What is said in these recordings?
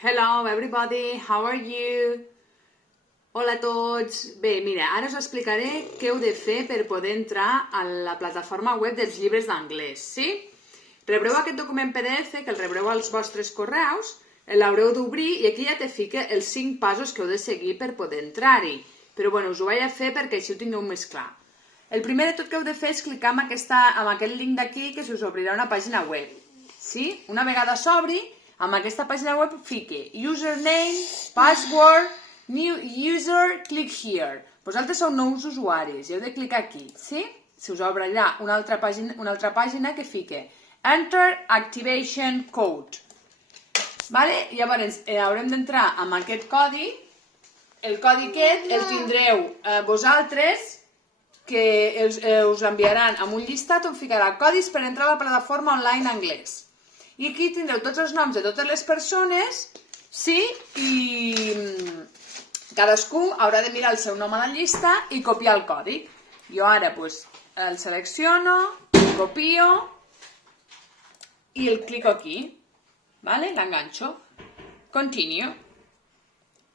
Hello everybody, how are you? Hola a tots. Bé, mira, ara us explicaré què heu de fer per poder entrar a la plataforma web dels llibres d'anglès, sí? Rebreu aquest document PDF, que el rebreu als vostres correus, l'haureu d'obrir i aquí ja te fica els 5 passos que heu de seguir per poder entrar-hi. Però bueno, us ho vaig a fer perquè així ho tingueu més clar. El primer de tot que heu de fer és clicar en aquest link d'aquí que us obrirà una pàgina web. Sí? Una vegada s'obri, amb aquesta pàgina web fique username, password, new user, click here. Vosaltres sou nous usuaris i heu de clicar aquí, sí? Se us obre allà una altra pàgina que fique enter activation code. Vale? Llavors haurem d'entrar amb aquest codi. El codi aquest el tindreu vosaltres, que us enviaran amb un llistat on ficarà codis per entrar a la plataforma online anglès. I aquí tindreu tots els noms de totes les persones, sí? I cadascú haurà de mirar el seu nom a la llista i copiar el codi. Jo ara el selecciono, el copio i el clico aquí. Vale? L'enganxo. Continue.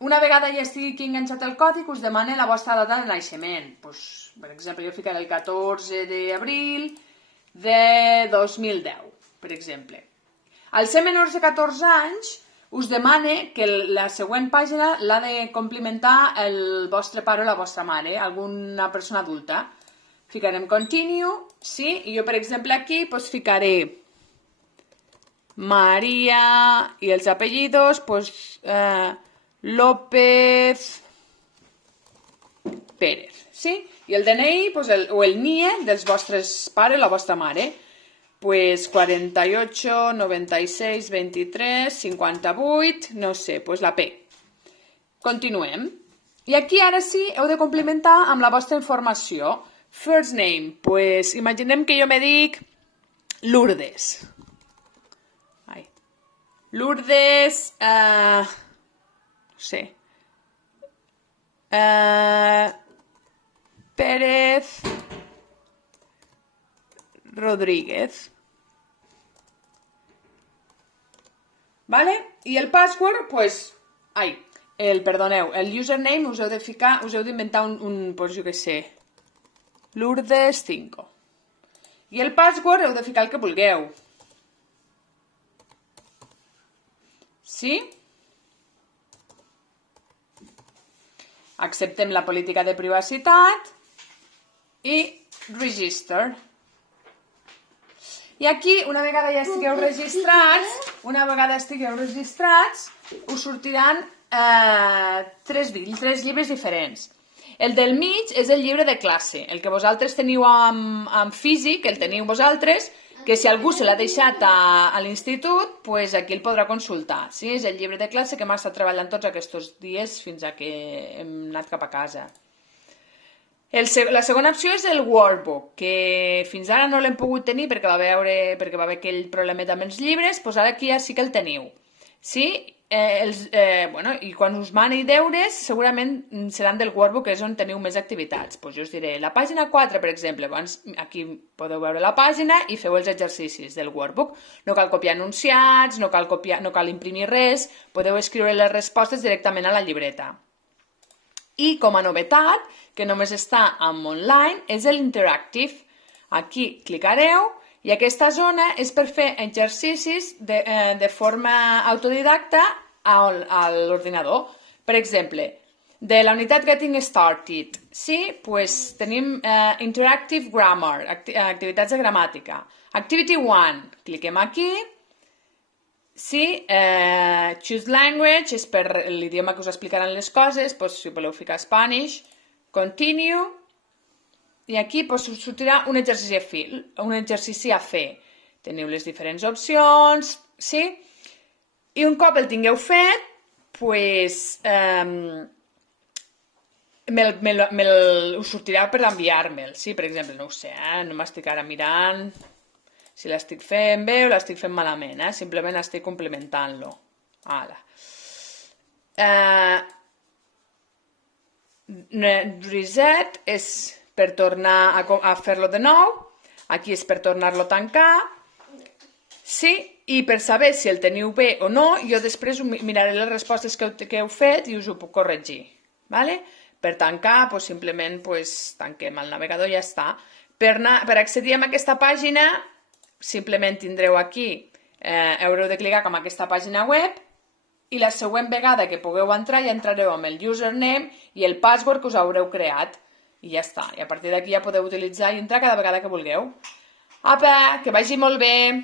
Una vegada ja estigui aquí enganxat el codi, us demana la vostra data de naixement. Per exemple, jo ficaré el 14 d'abril de 2010, per exemple. Al ser menors de 14 anys, us demana que la següent pàgina l'ha de complimentar el vostre pare o la vostra mare, alguna persona adulta. Ficarem continue, sí? I jo, per exemple, aquí ficaré María i els apellidos, López Pérez, sí? I el DNI o el NIE dels vostres pares o la vostra mare. 48, 96, 23, 58, no sé, la P. Continuem. I aquí ara sí heu de complementar amb la vostra informació. First name, imaginem que jo me dic Lourdes. Lourdes, no sé, Pérez Rodríguez. Vale? I el password, el username us heu de ficar, us heu d'inventar jo què sé, Lourdes 5. I el password heu de ficar el que vulgueu. Sí? Acceptem la política de privacitat i register. I aquí, una vegada ja estigueu registrats, us sortiran 3 llibres diferents. El del mig és el llibre de classe, el que vosaltres teniu en físic, el teniu vosaltres, que si algú se l'ha deixat a l'institut, aquí el podrà consultar. Sí? És el llibre de classe que hem estat treballant tots aquests dies fins a que hem anat cap a casa. La segona opció és el workbook, que fins ara no l'hem pogut tenir perquè va haver aquell problemet amb els llibres, ara aquí ja sí que el teniu. Sí? I quan us mani deures segurament seran del workbook, que és on teniu més activitats. Jo us diré, la pàgina 4, per exemple, aquí podeu veure la pàgina i feu els exercicis del workbook. No cal copiar enunciats, no cal imprimir res, podeu escriure les respostes directament a la llibreta. I com a novetat, que només està en online, és l'interactive. Aquí clicareu i aquesta zona és per fer exercicis de forma autodidacta a l'ordinador. Per exemple, de la unitat Getting Started, sí? Tenim Interactive Grammar, activitats de gramàtica. Activity 1, cliquem aquí. Sí, choose language és per l'idioma que us explicaran les coses, si voleu ficar Spanish, continue, i aquí us sortirà un exercici a fer. Teniu les diferents opcions, sí? I un cop el tingueu fet, us sortirà per enviar-me'l, sí? Per exemple, no ho sé, no m'estic ara mirant si l'estic fent bé o l'estic fent malament, simplement estic complementant-lo. Reset és per tornar a fer-lo de nou, aquí és per tornar-lo a tancar, sí, i per saber si el teniu bé o no, jo després miraré les respostes que heu fet i us ho puc corregir. Vale? Per tancar, simplement tanquem el navegador i ja està. Per accedir a aquesta pàgina, simplement tindreu aquí, haureu de clicar en aquesta pàgina web i la següent vegada que pugueu entrar ja entrareu amb el username i el password que us haureu creat. I ja està. I a partir d'aquí ja podeu utilitzar i entrar cada vegada que vulgueu. Apa, que vagi molt bé!